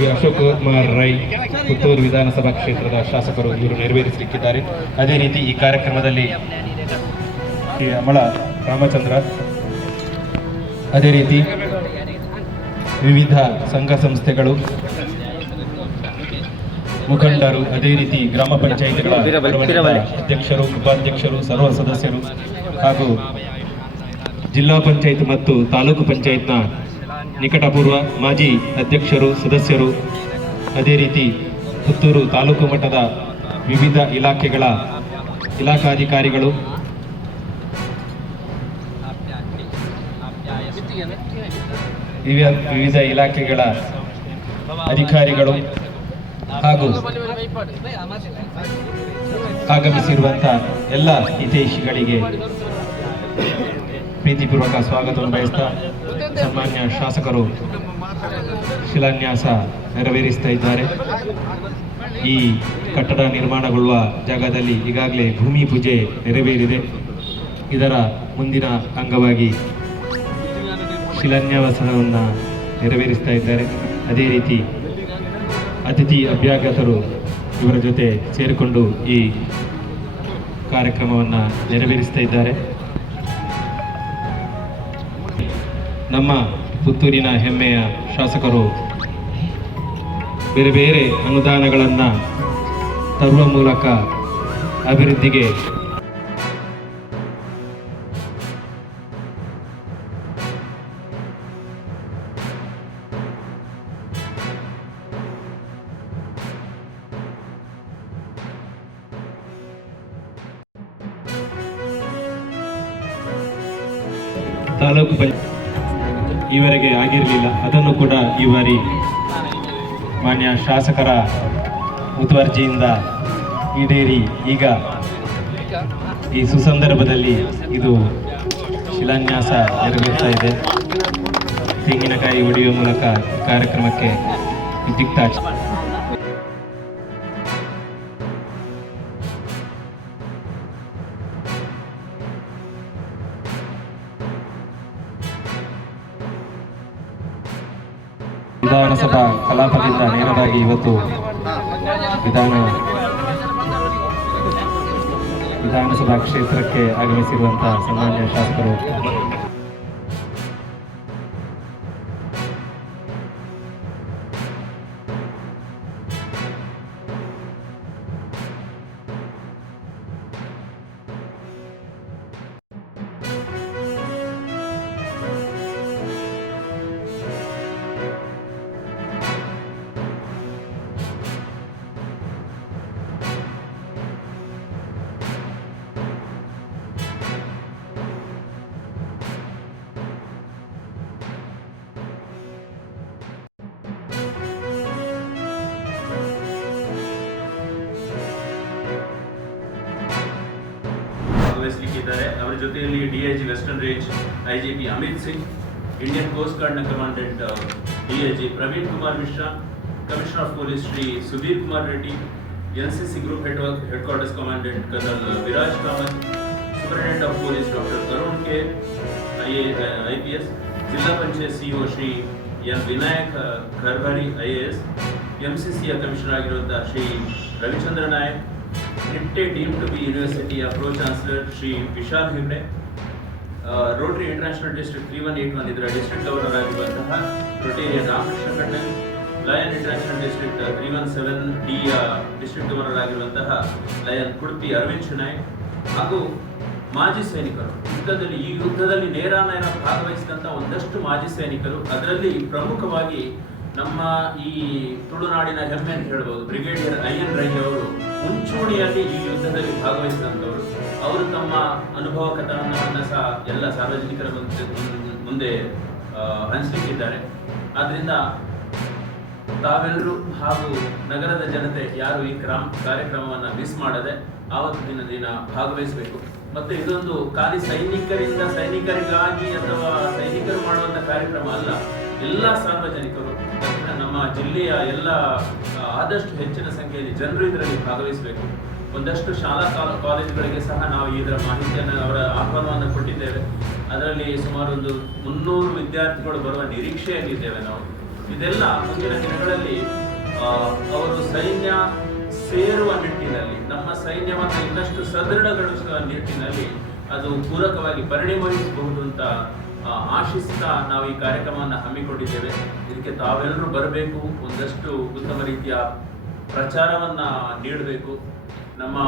ಶ್ರೀ ಅಶೋಕ್ ಕುಮಾರ್ ರೈ ಪುತ್ತೂರು ವಿಧಾನಸಭಾ ಕ್ಷೇತ್ರದ ಶಾಸಕರು ಇವರು ನೆರವೇರಿಸಲಿಕ್ಕಿದ್ದಾರೆ. ಅದೇ ರೀತಿ ಈ ಕಾರ್ಯಕ್ರಮದಲ್ಲಿ ಶ್ರೀ ಅಮಳ ರಾಮಚಂದ್ರ, ಅದೇ ರೀತಿ ವಿವಿಧ ಸಂಘ ಸಂಸ್ಥೆಗಳು, ಮುಖಂಡರು, ಅದೇ ರೀತಿ ಗ್ರಾಮ ಪಂಚಾಯಿತಿಗಳ ಅಧ್ಯಕ್ಷರು, ಉಪಾಧ್ಯಕ್ಷರು, ಸರ್ವ ಸದಸ್ಯರು ಹಾಗೂ ಜಿಲ್ಲಾ ಪಂಚಾಯತ್ ಮತ್ತು ತಾಲೂಕು ಪಂಚಾಯತ್ನ ನಿಕಟಪೂರ್ವ ಮಾಜಿ ಅಧ್ಯಕ್ಷರು, ಸದಸ್ಯರು, ಅದೇ ರೀತಿ ಪುತ್ತೂರು ತಾಲೂಕು ಮಟ್ಟದ ವಿವಿಧ ಇಲಾಖೆಗಳ ಇಲಾಖಾಧಿಕಾರಿಗಳು, ವಿವಿಧ ಇಲಾಖೆಗಳ ಅಧಿಕಾರಿಗಳು ಹಾಗೂ ಆಗಮಿಸಿರುವಂತಹ ಎಲ್ಲ ಹಿತೈಷಿಗಳಿಗೆ ಪ್ರೀತಿಪೂರ್ವಕ ಸ್ವಾಗತವನ್ನು ಬಯಸ್ತಾ ಸನ್ಮಾನ್ಯ ಶಾಸಕರು ಶಿಲಾನ್ಯಾಸ ನೆರವೇರಿಸ್ತಾ ಇದ್ದಾರೆ. ಈ ಕಟ್ಟಡ ನಿರ್ಮಾಣಗೊಳ್ಳುವ ಜಾಗದಲ್ಲಿ ಈಗಾಗಲೇ ಭೂಮಿ ಪೂಜೆ ನೆರವೇರಿದೆ. ಇದರ ಮುಂದಿನ ಅಂಗವಾಗಿ ಶಿಲಾನ್ಯಾಸವನ್ನು ನೆರವೇರಿಸ್ತಾ ಇದ್ದಾರೆ. ಅದೇ ರೀತಿ ಅತಿಥಿ ಅಭ್ಯಾಗತರು ಇವರ ಜೊತೆ ಸೇರಿಕೊಂಡು ಈ ಕಾರ್ಯಕ್ರಮವನ್ನು ನೆರವೇರಿಸ್ತಾ ಇದ್ದಾರೆ. ನಮ್ಮ ಪುತ್ತೂರಿನ ಹೆಮ್ಮೆಯ ಶಾಸಕರು ಬೇರೆ ಬೇರೆ ಅನುದಾನಗಳನ್ನು ತರುವ ಮೂಲಕ ಅಭಿವೃದ್ಧಿಗೆ ತಾಲೂಕು ಈವರೆಗೆ ಆಗಿರಲಿಲ್ಲ. ಅದನ್ನು ಕೂಡ ಈ ಬಾರಿ ಮಾನ್ಯ ಶಾಸಕರ ಮುತುವರ್ಜಿಯಿಂದ ಈಡೇರಿ ಈಗ ಈ ಸುಸಂದರ್ಭದಲ್ಲಿ ಇದು ಶಿಲಾನ್ಯಾಸ ನೆರವೇರ್ತಾ ಇದೆ. ತೆಂಗಿನಕಾಯಿ ಹೊಡೆಯುವ ಮೂಲಕ ಕಾರ್ಯಕ್ರಮಕ್ಕೆ ವಿದ್ಯುಕ್ತ ವಿಧಾನಸಭಾ ಕಲಾಪದಿಂದ ನೇರವಾಗಿ ಇವತ್ತು ವಿಧಾನಸಭಾ ಕ್ಷೇತ್ರಕ್ಕೆ ಆಗಮಿಸಿರುವಂತಹ ಸನ್ಮಾನ್ಯ ಶಾಸಕರು ಭಾಗವಹಿಸಲಿಕ್ಕಿದ್ದಾರೆ. ಅವರ ಜೊತೆಯಲ್ಲಿ DIG western range IGP Amit Singh, Indian coast ಗಾರ್ಡ್ನ commandant DIG Praveen Kumar Mishra, commissioner of police Shri Sudhir Kumar Reddy, NCC group headquarters commandant colonel Viraj Kamath, superintendent of police doctor Tarun K IPS, ಜಿಲ್ಲಾ panchayat CEO Shri N Vinayak Kharbari IAS, MCCಯ ಕಮಿಷನರ್ ಆಗಿರುವಂತಹ Shri Ravichandra Nayak, NIPTE deemed to be University Pro Chancellor Shri Vishal Hegde, Rotary International District 3181 ಇದರ district governor ಆಗಿರುವಂತಹ Rotarian Ramakrishna Kannan, lion international district 317D district governor ಆಗಿರುವಂತಹ lion ಕುಡುಪಿ Arvind Shenoy ಹಾಗೂ ಮಾಜಿ ಸೈನಿಕರು ಈ ಯುದ್ಧದಲ್ಲಿ ನೇರ ಭಾಗವಹಿಸಿದಂಥ ಒಂದಷ್ಟು ಮಾಜಿ ಸೈನಿಕರು, ಅದರಲ್ಲಿ ಪ್ರಮುಖವಾಗಿ ನಮ್ಮ ಈ ತುಳುನಾಡಿನ ಹೆಮ್ಮೆ ಅಂತ ಹೇಳ್ಬೋದು ಬ್ರಿಗೇಡಿಯರ್ IN ರೈ ಅವರು ಮುಂಚೂಣಿಯಲ್ಲಿ ಈ ಯುದ್ಧದಲ್ಲಿ ಭಾಗವಹಿಸಿದಂಥವರು. ಅವರು ತಮ್ಮ ಅನುಭವ ಕಥನವನ್ನು ಸಹ ಎಲ್ಲ ಸಾರ್ವಜನಿಕರ ಮುಂದೆ ಹಂಚಲಿಕ್ಕಿದ್ದಾರೆ. ಆದ್ದರಿಂದ ತಾವೆಲ್ಲರೂ ಹಾಗೂ ನಗರದ ಜನತೆ ಯಾರು ಈ ಕಾರ್ಯಕ್ರಮವನ್ನು ಮಿಸ್ ಮಾಡದೆ ಆವತ್ತು ದಿನ ಭಾಗವಹಿಸಬೇಕು. ಮತ್ತು ಇದೊಂದು ಖಾಲಿ ಸೈನಿಕರಿಗಾಗಿ ಅಥವಾ ಸೈನಿಕರು ಮಾಡುವಂಥ ಕಾರ್ಯಕ್ರಮ ಅಲ್ಲ. ಎಲ್ಲ ಸಾರ್ವಜನಿಕರು, ನಮ್ಮ ಜಿಲ್ಲೆಯ ಎಲ್ಲ ಆದಷ್ಟು ಹೆಚ್ಚಿನ ಸಂಖ್ಯೆಯಲ್ಲಿ ಜನರು ಇದರಲ್ಲಿ ಭಾಗವಹಿಸಬೇಕು. ಒಂದಷ್ಟು ಶಾಲಾ ಕಾಲೇಜುಗಳಿಗೆ ಸಹ ನಾವು ಇದರ ಮಾಹಿತಿಯನ್ನು, ಅವರ ಆಹ್ವಾನವನ್ನು ಕೊಟ್ಟಿದ್ದೇವೆ. ಅದರಲ್ಲಿ ಸುಮಾರು ಒಂದು 300 ವಿದ್ಯಾರ್ಥಿಗಳು ಬರುವ ನಿರೀಕ್ಷೆಯಲ್ಲಿದ್ದೇವೆ ನಾವು. ಇದೆಲ್ಲ ಮುಂದಿನ ದಿನಗಳಲ್ಲಿ ಅವರು ಸೈನ್ಯ ಸೇರುವ ನಿಟ್ಟಿನಲ್ಲಿ, ನಮ್ಮ ಸೈನ್ಯವನ್ನು ಇನ್ನಷ್ಟು ಸದೃಢಗೊಳಿಸುವ ನಿಟ್ಟಿನಲ್ಲಿ ಅದು ಪೂರಕವಾಗಿ ಪರಿಣಮಿಸಬಹುದು ಅಂತ ಆಶಿಸ್ತಾ ನಾವು ಈ ಕಾರ್ಯಕ್ರಮವನ್ನು ಹಮ್ಮಿಕೊಂಡಿದ್ದೇವೆ. ಇದಕ್ಕೆ ತಾವೆಲ್ಲರೂ ಬರಬೇಕು, ಒಂದಷ್ಟು ಉತ್ತಮ ರೀತಿಯ ಪ್ರಚಾರವನ್ನು ನೀಡಬೇಕು. ನಮ್ಮ